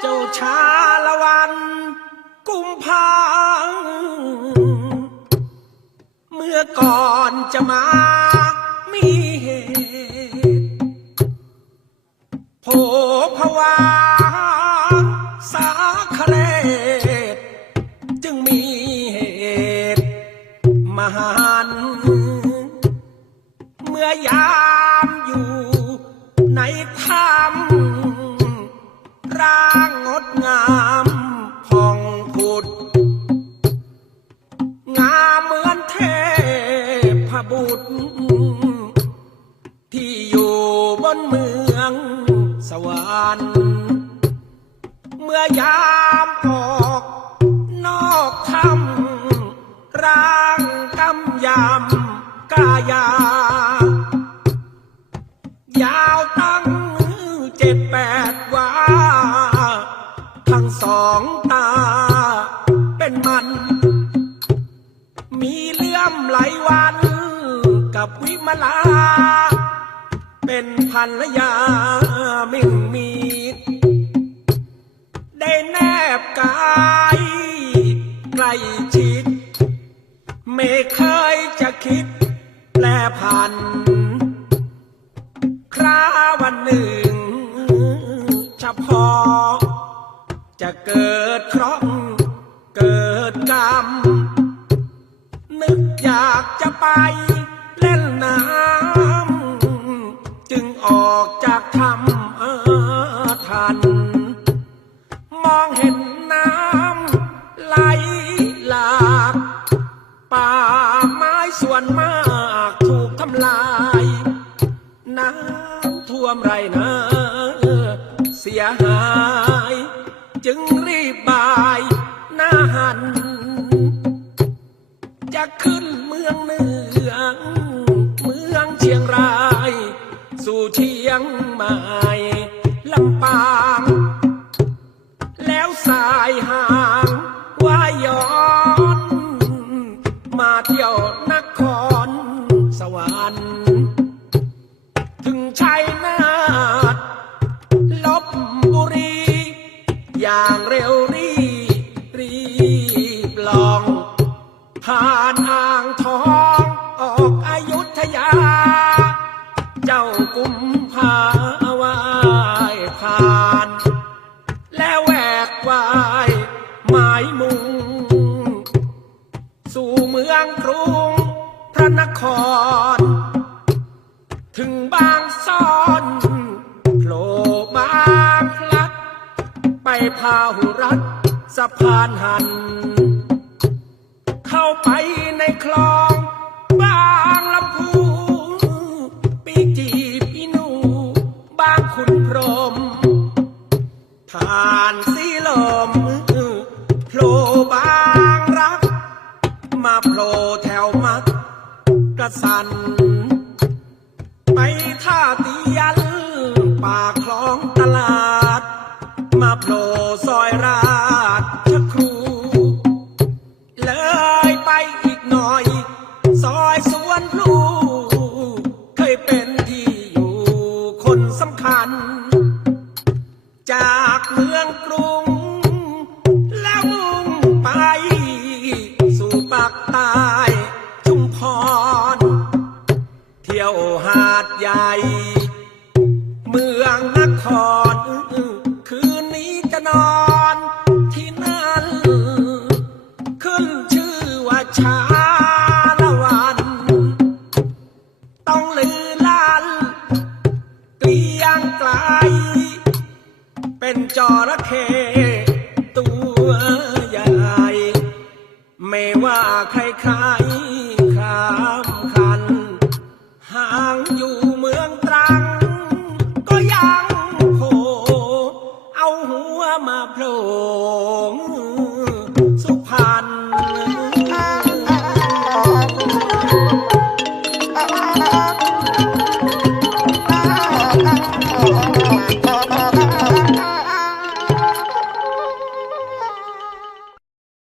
เจ้าชาละวัน กุมภาเมื่อก่อนจะมามีเหตุโผภาวา มื่อยามอยู่ในถ้ำร่างงดงามผ่องผุด งามเหมือนเทพบุตร ที่อยู่บนเมืองสวรรค์เมื่อยามออกนอกถ้ำร่างกำยำกายา ยาวตั้งเจ็ดแปดวาทั้งสองตาเป็นมัน มีเลื่อมไหลวัน กับวิมลา เป็นพันยามิ่งมีได้แนบกายใกล้ชิด ไม่เคยจะคิดแปลผัน จะเกิดเคราะห์เกิดกรรม นึกอยากจะไปเล่นน้ำจึงออกจากถ้ำอาทัน มองเห็นน้ำไหลหลากป่าไม้ส่วนมากถูกทำลาย น้ำท่วมไรนะเสียหาย ชียงราย สู่เชียงใหม่ลำปาง แล้วสายห่างว่ายย้อน มาเที่ยวนครสวรรค์ ถึงชัยนาทลบบุรี อย่างเร็วรีรีบลอง ผ่านอ่างทอง กุมภาวายผ่าน แล้วแหวกวายหมายมุง สู่เมืองกรุงพระนคร ถึงบางซ่อนโผล่บางพลัด ไปพาหุรัตสะพานหัน ผ่านสีลมโผล่บางรัก มาโผล่แถวมักกระสัน ไปท่าตียันปากคลองตลาด มาโผล่ซอยราชครู เลยไปอีกหน่อย ซอยสวนพลูเคยเป็นที่อยู่คนสำคัญ จากเมืองกรุง แล้วมุ่งไป สู่ปากใต้ชุมพร เที่ยวหาดใหญ่ จระเข้ตัวใหญ่ไม่ว่าใครใครขามคัน ห่างอยู่เมืองตรัง ก็ยังโผเอาหัวมาโผล่สุพรรณอ่